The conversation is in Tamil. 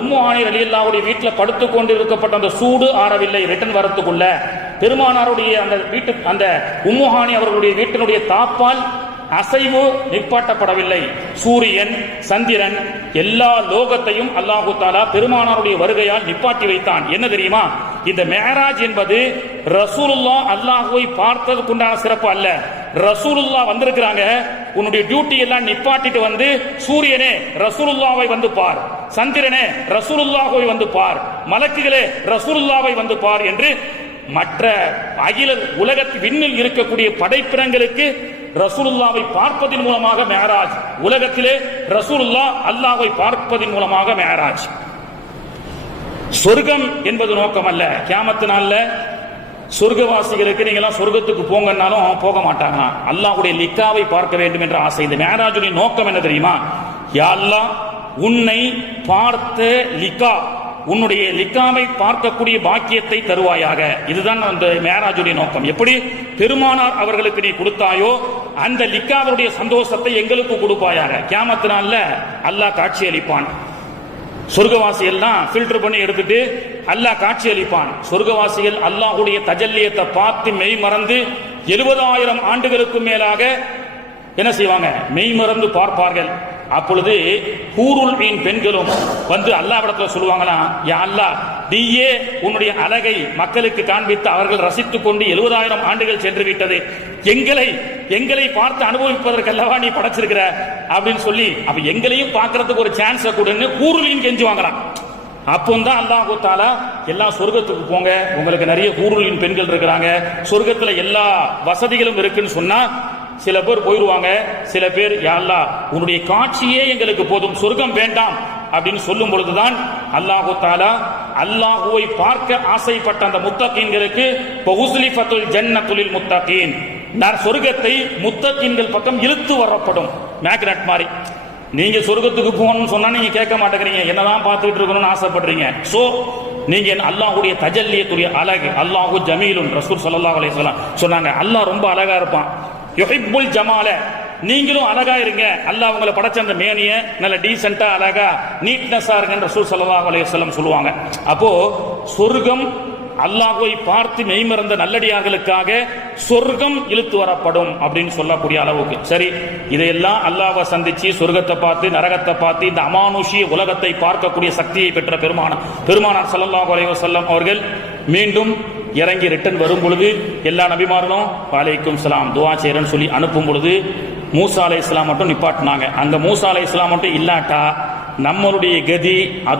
உம்மு ஹானி ரலியல்லாஹுடைய வீட்டில் படுத்துக் கொண்டு இருக்கப்பட்ட அந்த சூடு ஆறவில்லை. ரிட்டர்ன் வரத்துக்குள்ள பெருமானாருடைய அந்த உம்மு ஹானி அவர்களுடைய வீட்டினுடைய தாப்பால் அசைவு நிப்பாட்டப்படவில்லை. சூரியன், சந்திரன், எல்லா லோகத்தையும் அல்லாஹு தஆலா பெருமானாருடைய வருகையால் நிப்பாட்டி வைத்தான். என்ன தெரியுமா? இந்த மேராஜ் என்பது ரசூலுல்லாஹ் அல்லாஹுவை பார்த்ததுக்குண்டான சிறப்பு அல்ல. ரசூலுல்லாஹ் வந்திருக்கிறாங்க, உன்னுடைய டியூட்டி எல்லாம் நிப்பாட்டிட்டு வந்து, சூரியனே ரசூலுல்லாஹ்வை வந்து பார், சந்திரனே ரசூலுல்லாஹ்வை வந்து பார், மலக்குகளே ரசூலுல்லாஹ்வை வந்து பார் என்று மற்ற அகில உலகத்து விண்ணில் இருக்கக்கூடிய படைப்பினங்களுக்கு ரசூலுல்லாஹ்வை பார்ப்பதின் மூலமாக மேராஜ். உலகத்திலே ரசூலுல்லாஹ் அல்லாஹ்வை பார்ப்பதின் மூலமாக மேராஜ். சொர்க்கம் என்பது நோக்கம் அல்ல. கியாமத்து நாள்ல சொர்க்கவாசிகளுக்கு நீங்களாம் சொர்க்கத்துக்கு போங்கன்னாலும் போக மாட்டாங்க. அல்லாஹ்வுடைய லிக்காவை பார்க்க வேண்டும் என்ற ஆசை. இந்த மேராஜுடைய நோக்கம் என்ன தெரியுமா? யா அல்லாஹ், உன்னை பார்த்த லிக்கா, உன்னுடைய லிக்காவை பார்க்கக்கூடிய பாக்கியத்தை தருவாயாக. இதுதான் அந்த மேராஜுடைய நோக்கம். எப்படி பெருமானார் அவர்களுக்கு நீ கொடுத்தாயோ அந்த லிக்காவுடைய சந்தோஷத்தை எங்களுக்கு கொடுப்பாயாக. கியாமத்து நாள்ல அல்லாஹ் காட்சி அளிப்பான். சொர்க்கவாசிகள் எல்லாம் ஃபில்டர் பண்ணி எடுத்துட்டு அல்லாஹ் காட்சி அளிப்பான். சொர்க்கவாசிகள் அல்லாஹ்வுடைய தஜல்லியத்தை பார்த்து மெய் மறந்து 70,000 ஆண்டுகளுக்கு மேலாக என்ன செய்வாங்க? மெய் மறந்து பார்ப்பார்கள். அப்பொழுது ஹூருல் ஈன் பெண்களும் வந்து அல்லாஹ்விடத்துல சொல்லுவாங்களாம், யா அல்லாஹ், நீயே உன்னுடைய அழகை மக்களுக்கு காண்பித்து அவர்கள் ரசித்துக் கொண்டு 70,000 ஆண்டுகள் சென்று விட்டது, எங்களை பார்த்து அனுபவிப்பதற்கல்லவா நீ படைச்சிருக்கிற அப்படின்னு சொல்லி, அப்ப எங்களையும் பார்க்கறதுக்கு ஒரு சான்ஸ் கொடுன்னு ஹூருல் ஈன் கெஞ்சுவாங்களாம். அப்போதான் அல்லாஹு தஆலா எல்லாம் சொர்க்கத்துக்கு போங்க, உங்களுக்கு நிறைய ஹூருல் ஈன் பெண்கள் இருக்கிறாங்க, சொர்க்கத்துல எல்லா வசதிகளும் இருக்குன்னு சொன்னா சில பேர் போயிடுவாங்க. சில பேர் யா அல்லாஹ், உன்னுடைய காட்சியே எங்களுக்கு போதும், சொர்க்கம் வேண்டாம் அப்படின்னு சொல்லும் பொழுதுதான் அல்லாஹு தஆலா அல்லாஹுவை பார்க்க ஆசைப்பட்ட அந்த முத்தகீன்களுக்கு பவுஸ்லிஃபத்துல் ஜன்னத்துல் முத்தகீன், சொர்க்கத்தை முத்தகீன்கள் பக்கம் இழுத்து வரப்படும். மேக்னட் மாதிரி. நீங்க சொர்க்கத்துக்கு போகணும்னு சொன்னா நீங்க கேட்க மாட்டேங்கிறீங்க, என்னதான் பார்த்துட்டு இருக்கணும்னு ஆசைப்படுறீங்க. சோ நீங்க அல்லாஹ்வுடைய தஜல்லியத்துடைய அழகு, அல்லாஹு ஜமீலுன், ரசூல் ஸல்லல்லாஹு அலைஹி வஸல்லம் சொன்னாங்க, அல்லாஹ் ரொம்ப அழகா இருப்பான். யுஹிப்புல் ஜமால, நீங்களும் அழகா இருங்க, அல்லாஹ் உங்களை படைச்ச அந்த மேனிய நல்ல டீசென்ட்டா அழகா நீட்னஸா இருங்கன்னு ரசூல் ஸல்லல்லாஹு அலைஹி வஸல்லம் சொல்லுவாங்க. அப்போ சொர்க்கம் அல்லாஹ்வை பார்த்து மெய்மறந்த நல்லடியார்களுக்காக சொர்க்கம் இழுத்து வரப்படும் அப்படின்னு சொல்லக்கூடிய அளவுக்கு. சரி, இதையெல்லாம் அல்லாஹ்வை சந்திச்சு சொர்க்கத்தை பார்த்து நரகத்தை பார்த்து இந்த அமானுஷிய உலகத்தை பார்க்கக்கூடிய சக்தியை பெற்ற பெருமானார் ஸல்லல்லாஹு அலைஹி வஸல்லம் அவர்கள் மீண்டும் இறங்கி ரிட்டன் வரும் பொழுது எல்லா நபிமார்களும் வலைக்கும் சலாம் துவா செய்யறன்னு சொல்லி அனுப்பும் பொழுது மூசா அலைஹிஸ்ஸலாம் மட்டும் நிப்பாட்டினாங்க. அங்க மூசா அலைஹிஸ்ஸலாம் மட்டும் இல்லாட்டா நம்மளுடைய கதி